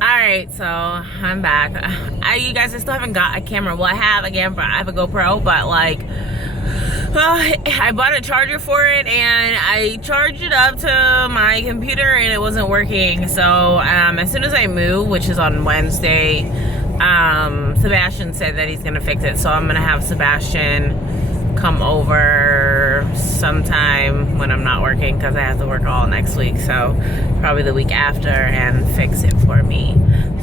Alright, so I'm back. You guys, I still haven't got a camera. Well, I have a camera. I have a GoPro, but like, I bought a charger for it and I charged it up to my computer and it wasn't working. So as soon as I move, which is on Wednesday, Sebastian said that he's gonna fix it. So I'm gonna have Sebastian come over sometime when I'm not working because I have to work all next week. So probably the week after and fix it for me.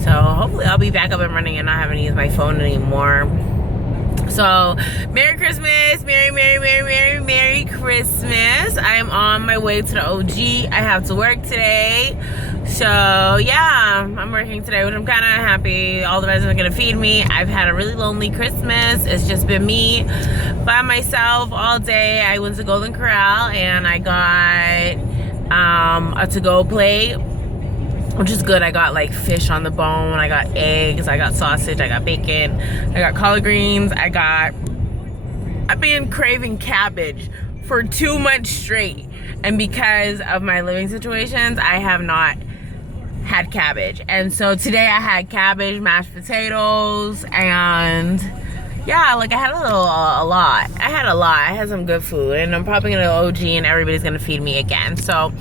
So hopefully I'll be back up and running and not having to use my phone anymore. So Merry Christmas, Merry Christmas. I'm on my way to the OG. I have to work today. So yeah, I'm working today, which I'm kind of happy. All the residents are gonna feed me. I've had a really lonely Christmas. It's just been me by myself all day. I went to Golden Corral and I got a to-go plate, which is good. I got like fish on the bone, I got eggs, I got sausage, I got bacon, I got collard greens, I've been craving cabbage for 2 months straight. And because of my living situations, I have not had cabbage. And so today I had cabbage, mashed potatoes, and yeah, like I had a lot. I had some good food, and I'm probably gonna go OG and everybody's gonna feed me again. So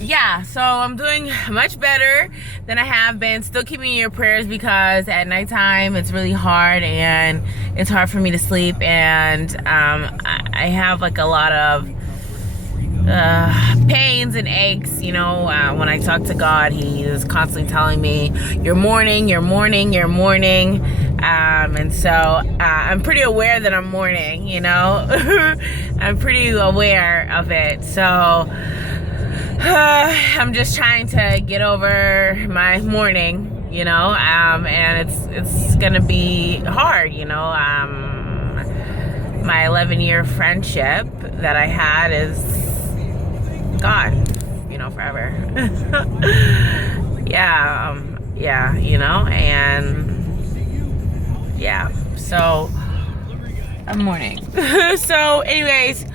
yeah, so I'm doing much better than I have been. Still keeping in your prayers because at nighttime it's really hard and it's hard for me to sleep, and I have like a lot of pains and aches, you know. When I talk to God, he is constantly telling me, you're mourning. And so I'm pretty aware that I'm mourning, you know. I'm pretty aware of it. So I'm just trying to get over my mourning, you know, and it's gonna be hard, you know. My 11-year friendship that I had is gone, you know, forever. yeah, you know, and yeah, so I'm mourning. So anyways,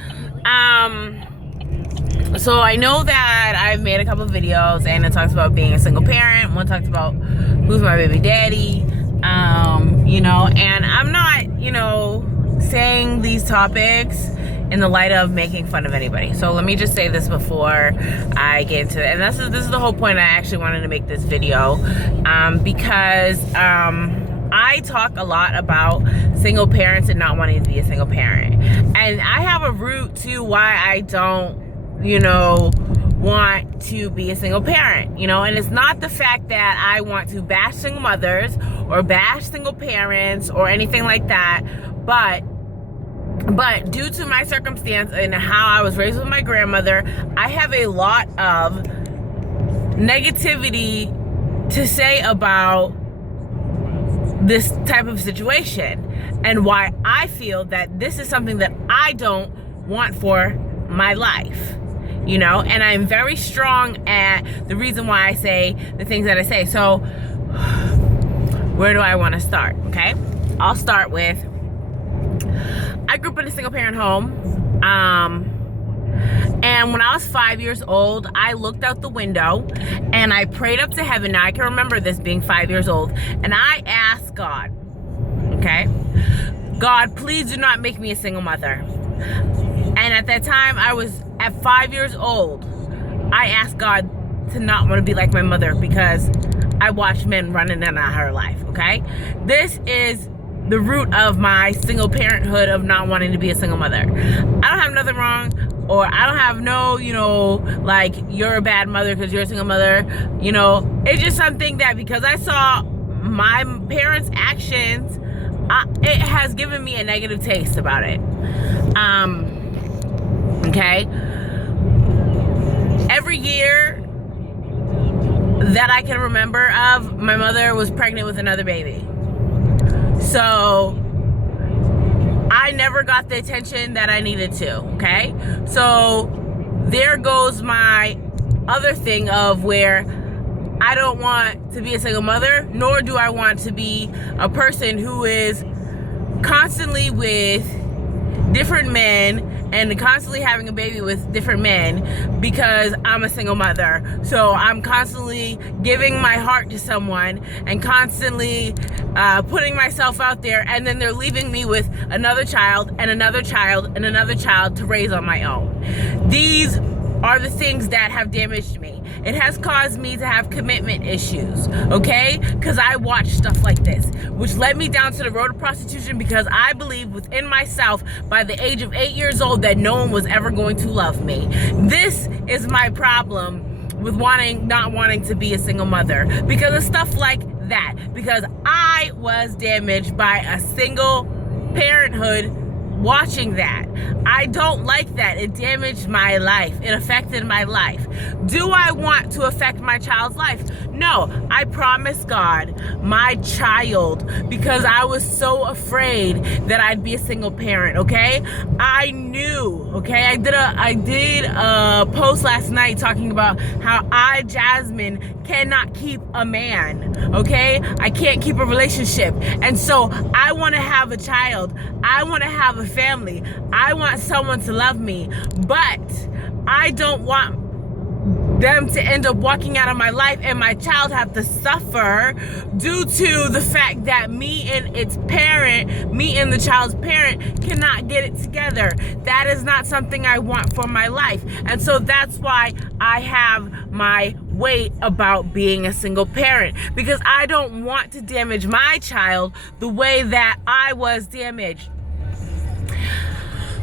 so I know that I've made a couple of videos and it talks about being a single parent. One talks about who's my baby daddy, you know, and I'm not, you know, saying these topics in the light of making fun of anybody. So let me just say this before I get into it. And this is the whole point I actually wanted to make this video, because I talk a lot about single parents and not wanting to be a single parent. And I have a root to why I don't, you know, want to be a single parent, you know. And it's not the fact that I want to bash single mothers or bash single parents or anything like that, but due to my circumstance and how I was raised with my grandmother, I have a lot of negativity to say about this type of situation and why I feel that this is something that I don't want for my life, you know. And I'm very strong at the reason why I say the things that I say. So where do I want to start? Okay, I'll start with, I grew up in a single parent home, and when I was 5 years old, I looked out the window and I prayed up to heaven. Now I can remember this, being 5 years old, and I asked God, okay, God, please do not make me a single mother. And at that time, at 5 years old, I asked God to not want to be like my mother because I watched men running in on her life, okay? This is the root of my single parenthood of not wanting to be a single mother. I don't have nothing wrong, or I don't have no, you know, like, you're a bad mother because you're a single mother, you know. It's just something that because I saw my parents' actions, it has given me a negative taste about it. Okay. Every year that I can remember of, my mother was pregnant with another baby. So I never got the attention that I needed to, okay? So there goes my other thing of where I don't want to be a single mother, nor do I want to be a person who is constantly with different men and constantly having a baby with different men because I'm a single mother. So I'm constantly giving my heart to someone and constantly putting myself out there, and then they're leaving me with another child and another child and another child to raise on my own. These are the things that have damaged me. It has caused me to have commitment issues, okay? Because I watched stuff like this, which led me down to the road of prostitution, because I believed within myself by the age of 8 years old that no one was ever going to love me. This is my problem with not wanting to be a single mother, because of stuff like that. Because I was damaged by a single parenthood watching that. I don't like that. It damaged my life. It affected my life. Do I want to affect my child's life? No. I promised God my child, because I was so afraid that I'd be a single parent, okay? I knew, okay? I did a post last night talking about how I, Jasmine, cannot keep a man, okay? I can't keep a relationship. And so I want to have a child. I want to have a family. I want someone to love me, but I don't want them to end up walking out of my life and my child have to suffer due to the fact that me and the child's parent cannot get it together. That is not something I want for my life. And so that's why I have my weight about being a single parent, because I don't want to damage my child the way that I was damaged.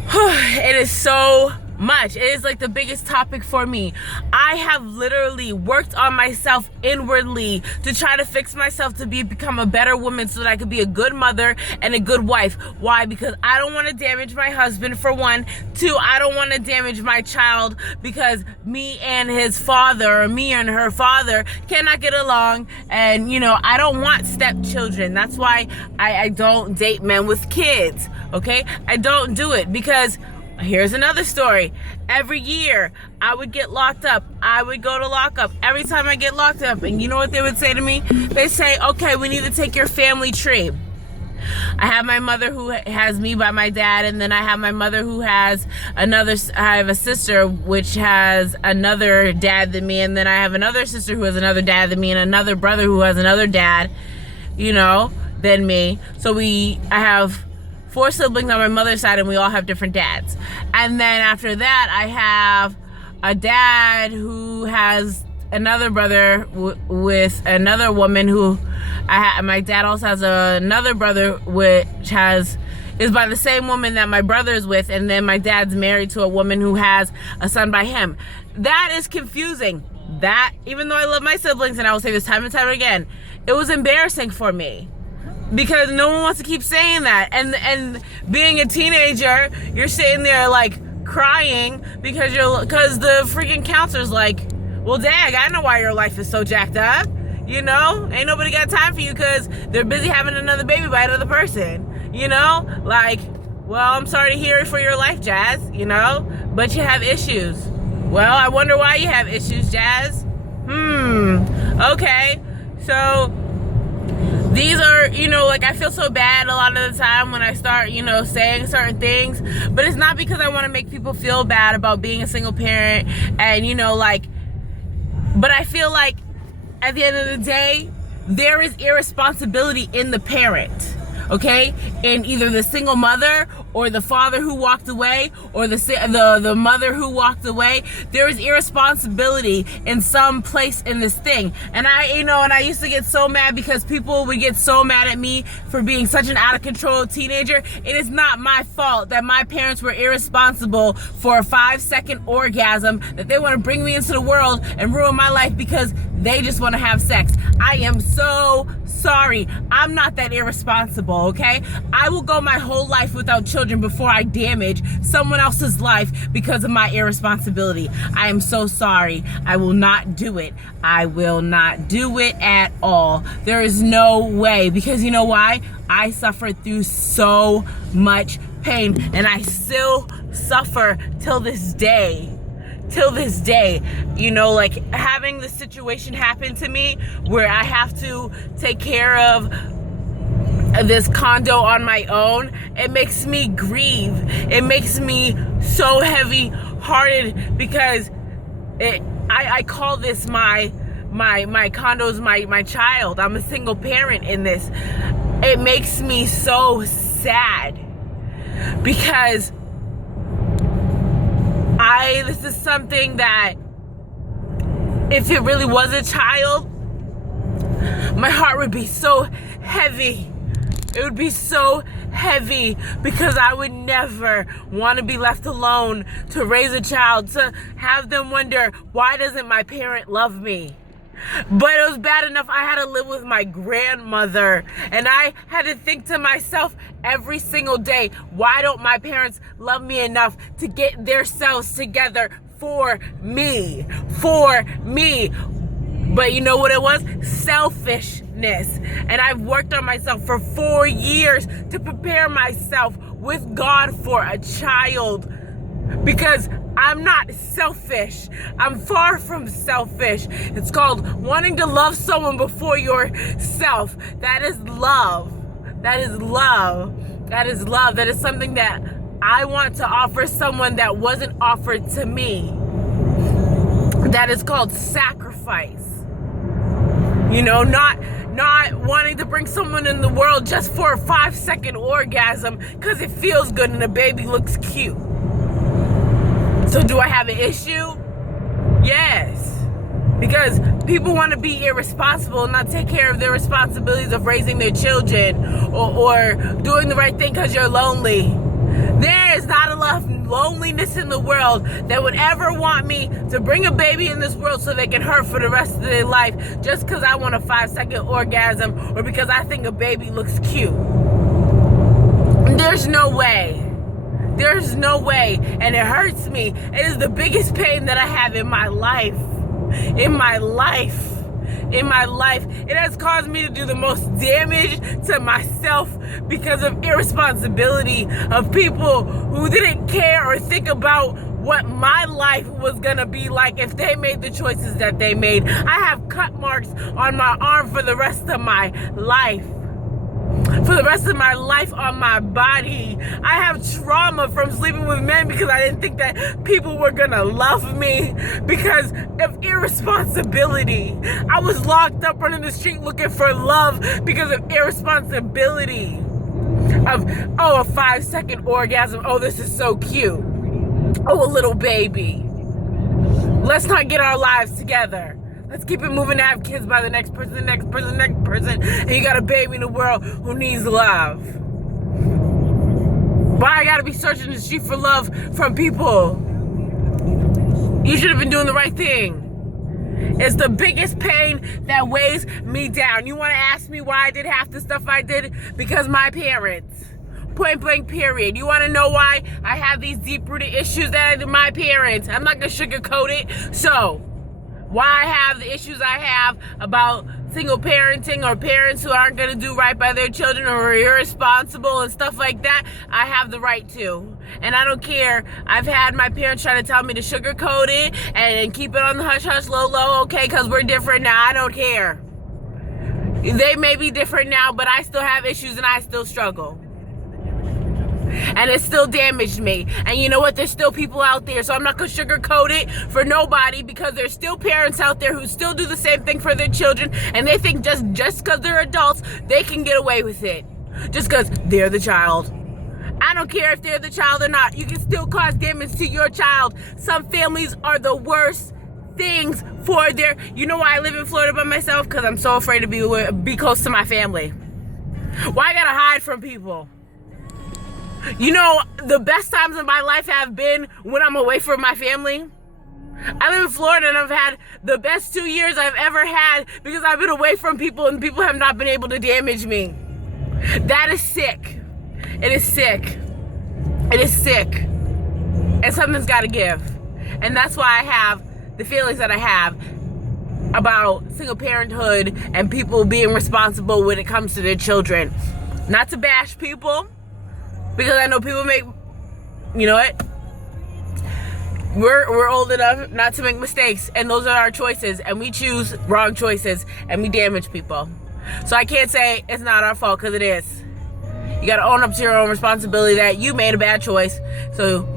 It is so much. It is like the biggest topic for me. I have literally worked on myself inwardly to try to fix myself to become a better woman so that I could be a good mother and a good wife. Why? Because I don't want to damage my husband, for one. Two, I don't want to damage my child because me and his father, or me and her father, cannot get along. And I don't want stepchildren. That's why I don't date men with kids, okay? I don't do it because here's another story. Every year, I would get locked up. I would go to lockup. Every time I get locked up, and you know what they would say to me? They say, okay, we need to take your family tree. I have my mother who has me by my dad, and then I have my mother who has I have a sister which has another dad than me, and then I have another sister who has another dad than me, and another brother who has another dad, than me. So I have 4 siblings on my mother's side, and we all have different dads. And then after that, I have a dad who has another brother with another woman who my dad also has another brother which is by the same woman that my brother's with, and then my dad's married to a woman who has a son by him. That is confusing. That, even though I love my siblings, and I will say this time and time again, it was embarrassing for me. Because no one wants to keep saying that. And being a teenager, you're sitting there like crying because the freaking counselor's like, well, dag, I know why your life is so jacked up. Ain't nobody got time for you because they're busy having another baby by another person. Like, well, I'm sorry to hear it for your life, Jazz, but you have issues. Well, I wonder why you have issues, Jazz. Okay. So these are, I feel so bad a lot of the time when I start, saying certain things, but it's not because I want to make people feel bad about being a single parent and, but I feel like at the end of the day, there is irresponsibility in the parent, okay? In either the single mother or the father who walked away or the mother who walked away. There is irresponsibility in some place in this thing. And I used to get so mad because people would get so mad at me for being such an out of control teenager. It is not my fault that my parents were irresponsible for a 5-second orgasm, that they want to bring me into the world and ruin my life because they just want to have sex. I am so sorry. I'm not that irresponsible, okay? I will go my whole life without children before I damage someone else's life because of my irresponsibility. I am so sorry. I will not do it. I will not do it at all. There is no way, because you know why? I suffered through so much pain, and I still suffer till this day. Like having the situation happen to me where I have to take care of this condo on my own, it makes me grieve. It makes me so heavy hearted because I call this my condo's my child. I'm a single parent in this. It makes me so sad because this is something that if it really was a child, my heart would be so heavy. It would be so heavy because I would never want to be left alone to raise a child, to have them wonder, why doesn't my parent love me? But it was bad enough I had to live with my grandmother, and I had to think to myself every single day, why don't my parents love me enough to get themselves together for me? But you know what it was? Selfishness. And I've worked on myself for 4 years to prepare myself with God for a child. Because I'm not selfish. I'm far from selfish. It's called wanting to love someone before yourself. That is love. That is love. That is love. That is something that I want to offer someone that wasn't offered to me. That is called sacrifice. You know, not wanting to bring someone in the world just for a 5-second orgasm because it feels good and the baby looks cute. So do I have an issue? Yes. Because people want to be irresponsible and not take care of their responsibilities of raising their children or doing the right thing because you're lonely. There is not enough loneliness in the world that would ever want me to bring a baby in this world so they can hurt for the rest of their life just because I want a 5-second orgasm or because I think a baby looks cute. There's no way. There's no way. And it hurts me. It is the biggest pain that I have in my life. In my life. It has caused me to do the most damage to myself because of irresponsibility of people who didn't care or think about what my life was gonna be like if they made the choices that they made. I have cut marks on my arm for the rest of my life. For the rest of my life on my body. I have trauma from sleeping with men because I didn't think that people were gonna love me because of irresponsibility. I was locked up running the street looking for love because of irresponsibility. Of, oh, a 5-second orgasm. Oh, this is so cute. Oh, a little baby. Let's not get our lives together. Let's keep it moving to have kids by the next person, and you got a baby in the world who needs love. Why I gotta be searching the street for love from people? You should have been doing the right thing. It's the biggest pain that weighs me down. You wanna ask me why I did half the stuff I did? Because my parents. Point blank period. You wanna know why I have these deep-rooted issues that I did my parents? I'm not gonna sugarcoat it. So, why I have the issues I have about single parenting or parents who aren't going to do right by their children or are irresponsible and stuff like that, I have the right to. And I don't care. I've had my parents try to tell me to sugarcoat it and keep it on the hush-hush, low, okay, because we're different now. I don't care. They may be different now, but I still have issues and I still struggle. And it still damaged me. And you know what? There's still people out there. So I'm not going to sugarcoat it for nobody because there's still parents out there who still do the same thing for their children. And they think just because they're adults, they can get away with it. Just because they're the child. I don't care if they're the child or not. You can still cause damage to your child. Some families are the worst things for their... You know why I live in Florida by myself? Because I'm so afraid to be close to my family. Why I got to hide from people? You know, the best times in my life have been when I'm away from my family. I live in Florida and I've had the best 2 years I've ever had because I've been away from people and people have not been able to damage me. That is sick. It is sick. It is sick. And something's got to give. And that's why I have the feelings that I have about single parenthood and people being responsible when it comes to their children. Not to bash people. Because I know people make, you know what? We're old enough not to make mistakes, and those are our choices, and we choose wrong choices, and we damage people. So I can't say it's not our fault, because it is. You got to own up to your own responsibility that you made a bad choice. So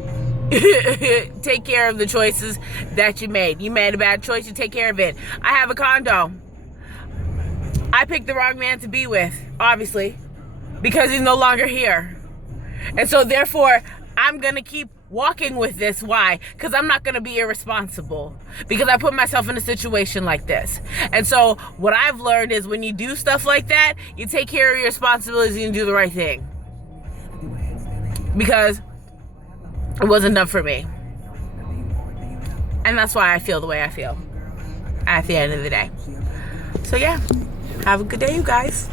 take care of the choices that you made. You made a bad choice, you take care of it. I have a condo. I picked the wrong man to be with, obviously, because he's no longer here. And so therefore, I'm going to keep walking with this. Why? Because I'm not going to be irresponsible. Because I put myself in a situation like this. And so what I've learned is when you do stuff like that, you take care of your responsibilities and you do the right thing. Because it wasn't done for me. And that's why I feel the way I feel at the end of the day. So yeah, have a good day, you guys.